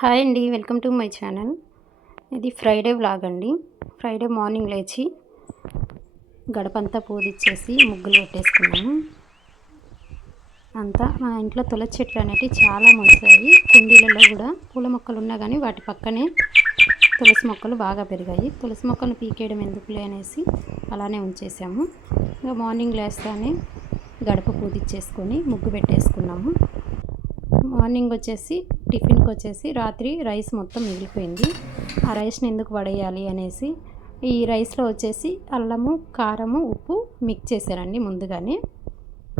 Hi అండి welcome to my channel. ఇది Friday vlog అండి. ఫ్రైడే మార్నింగ్ లేచి గడపంతా పూదిచ్చేసి ముగ్గులు పెట్టేసుకున్నాము అంతా మా ఇంట్లో తులసి చెట్లు అనేవి చాలా మొలిచాయి. కుండీలలో కూడా పూల మొక్కలు ఉన్నా కానీ వాటి పక్కనే తులసి మొక్కలు బాగా పెరిగాయి. తులసి మొక్కలు పీకేయడం ఎందుకులే అనేసి అలానే ఉంచేసాము. ఇంకా మార్నింగ్ లేస్తానే గడప పూదిచ్చేసుకొని ముగ్గు పెట్టేసుకున్నాము. మార్నింగ్ వచ్చేసి టిఫిన్కి వచ్చేసి రాత్రి రైస్ మొత్తం మిగిలిపోయింది. ఆ రైస్ని ఎందుకు పడేయాలి అనేసి ఈ రైస్లో వచ్చేసి అల్లము కారము ఉప్పు మిక్స్ చేశారండి ముందుగానే.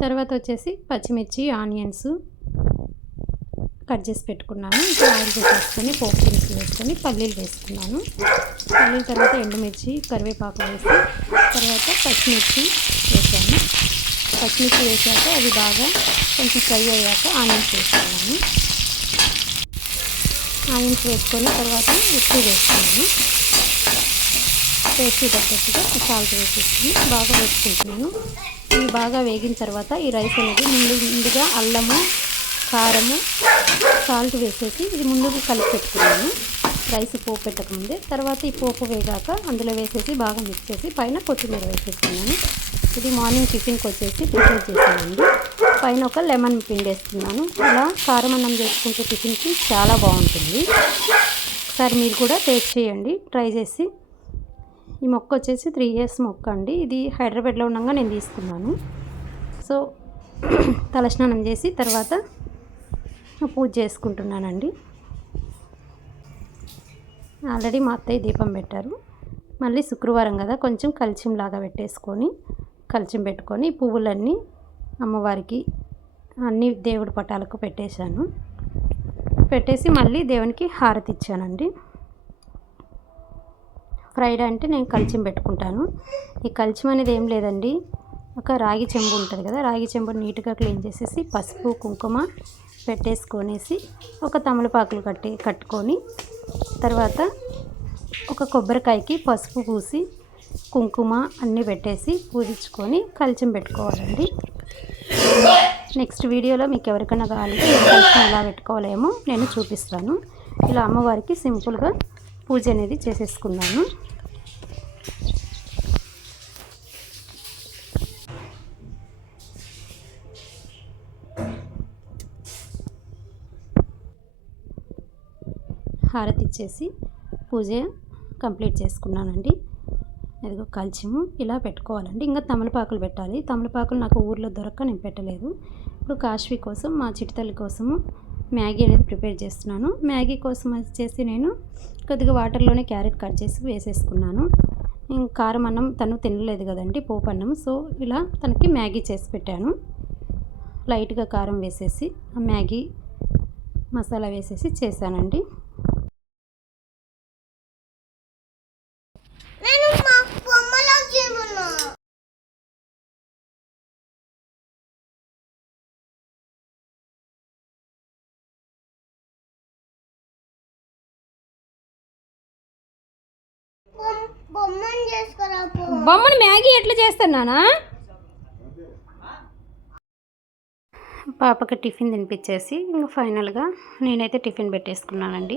తర్వాత వచ్చేసి పచ్చిమిర్చి ఆనియన్స్ కట్ చేసి పెట్టుకున్నాను. ఇంకా ఆయిల్ వేసేసుకొని పోపు దినుసులు వేసుకొని పల్లీలు వేసుకున్నాను. పల్లీల తర్వాత ఎండుమిర్చి కరివేపాకు వేసి తర్వాత పచ్చిమిర్చి వేసాను. పచ్చిమిర్చి వేసాక అది బాగా కొంచెం ఫ్రై అయ్యాక ఆనియన్స్ వేసుకున్నాను. ఆనియన్స్ వేసుకొని తర్వాత ఉప్పు వేసుకున్నాను. టేస్ట్ తగ్గట్టుగా సాల్ట్ వేసేసుకుని బాగా వేసుకుంటున్నాను. ఇవి బాగా వేగిన తర్వాత ఈ రైస్ అనేది ముందు ముందుగా అల్లము కారము సాల్ట్ వేసేసి ఇది ముందుగా కలిపి పెట్టుకున్నాను. రైస్ పోపు పెట్టకముందే. తర్వాత ఈ పోపు వేగాక అందులో వేసేసి బాగా మిక్స్ చేసి పైన కొత్తిమీర వేసేస్తున్నాను ఇది మార్నింగ్ టిఫిన్కి వచ్చేసి టిఫిన్ చేశానండి. పైన ఒక లెమన్ పిండేస్తున్నాను అలా కారం అన్నం చేసుకుంటే టిఫిన్కి చాలా బాగుంటుంది. ఒకసారి మీరు కూడా టేస్ట్ చేయండి. ట్రై చేసి. ఈ మొక్క వచ్చేసి త్రీ ఇయర్స్ మొక్క అండి. ఇది హైదరాబాద్లో ఉండగా నేను తీసుకున్నాను. సో తలస్నానం చేసి తర్వాత పూజ చేసుకుంటున్నానండి. ఆల్రెడీ మా అత్తయ్య దీపం పెట్టారు. మళ్ళీ శుక్రవారం కదా కొంచెం లాగా పెట్టేసుకొని కలిచిం పెట్టుకొని పువ్వులన్నీ అమ్మవారికి అన్ని దేవుడి పటాలకు పెట్టేశాను. పెట్టేసి మళ్ళీ దేవునికి హారతి ఇచ్చానండి. ఫ్రైడే అంటే నేను కలిచిం పెట్టుకుంటాను. ఈ కలిచిం అనేది ఏం లేదండి. ఒక రాగి చెంబు ఉంటుంది కదా రాగి చెంబు నీట్గా క్లీన్ చేసేసి పసుపు కుంకుమ పెట్టేసుకొనేసి ఒక తమలపాకులు కట్టి కట్టుకొని తర్వాత ఒక కొబ్బరికాయకి పసుపు పూసి కుంకుమ అన్నీ పెట్టేసి పూజించుకొని కలిచం పెట్టుకోవాలండి. నెక్స్ట్ వీడియోలో మీకు ఎవరికైనా కావాలంటే కలిచం ఎలా పెట్టుకోవాలేమో నేను చూపిస్తాను. ఇలా అమ్మవారికి సింపుల్గా పూజ అనేది చేసేసుకున్నాను హారతి ఇచ్చేసి పూజ కంప్లీట్ చేసుకున్నానండి. అదిగో కలిసిము ఇలా పెట్టుకోవాలండి. ఇంకా తమలపాకులు పెట్టాలి. తమలపాకులు నాకు ఊర్లో దొరక్క నేను పెట్టలేదు. ఇప్పుడు కాశ్వీ కోసం మా చిటితల్లి కోసము మ్యాగీ అనేది ప్రిపేర్ చేస్తున్నాను. మ్యాగీ కోసం వచ్చేసి నేను కొద్దిగా వాటర్లోనే క్యారెట్ కట్ చేసి వేసేసుకున్నాను. కారం అన్నం తను తినలేదు కదండి పోపు అన్నం. సో ఇలా తనకి మ్యాగీ చేసి పెట్టాను. లైట్గా కారం వేసేసి ఆ మ్యాగీ మసాలా వేసేసి చేశానండి. బొమ్మను మ్యాగీ ఎట్లా చేస్తున్నానా పాపకి టిఫిన్ తినిపించేసి ఇంకా ఫైనల్గా నేనైతే టిఫిన్ పెట్టేసుకున్నానండి.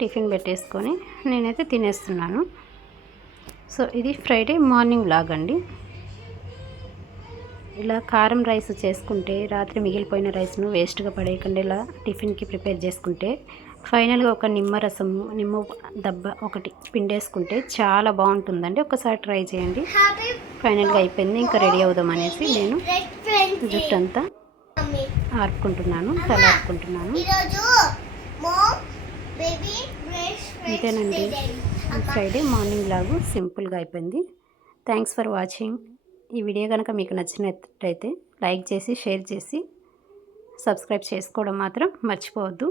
టిఫిన్ పెట్టేసుకొని నేనైతే తినేస్తున్నాను. సో ఇది ఫ్రైడే మార్నింగ్ లాగ్ అండి. ఇలా కారం రైస్ చేసుకుంటే రాత్రి మిగిలిపోయిన రైస్ను వేస్ట్గా పడేయకుండా ఇలా టిఫిన్కి ప్రిపేర్ చేసుకుంటే ఫైనల్గా ఒక నిమ్మరసం నిమ్మ దెబ్బ ఒకటి పిండేసుకుంటే చాలా బాగుంటుందండి. ఒకసారి ట్రై చేయండి. ఫైనల్గా అయిపోయింది. ఇంకా రెడీ అవుదాం అనేసి నేను జుట్టు అంతా ఆర్పుకుంటున్నాను తల ఆర్పుకుంటున్నాను అంతేనండి ఫ్రైడే మార్నింగ్ లాగు సింపుల్గా అయిపోయింది. Thanks for watching. ఈ వీడియో కనుక మీకు నచ్చినట్లయితే లైక్ చేసి షేర్ చేసి సబ్స్క్రైబ్ చేసుకోవడం మాత్రం మర్చిపోవద్దు.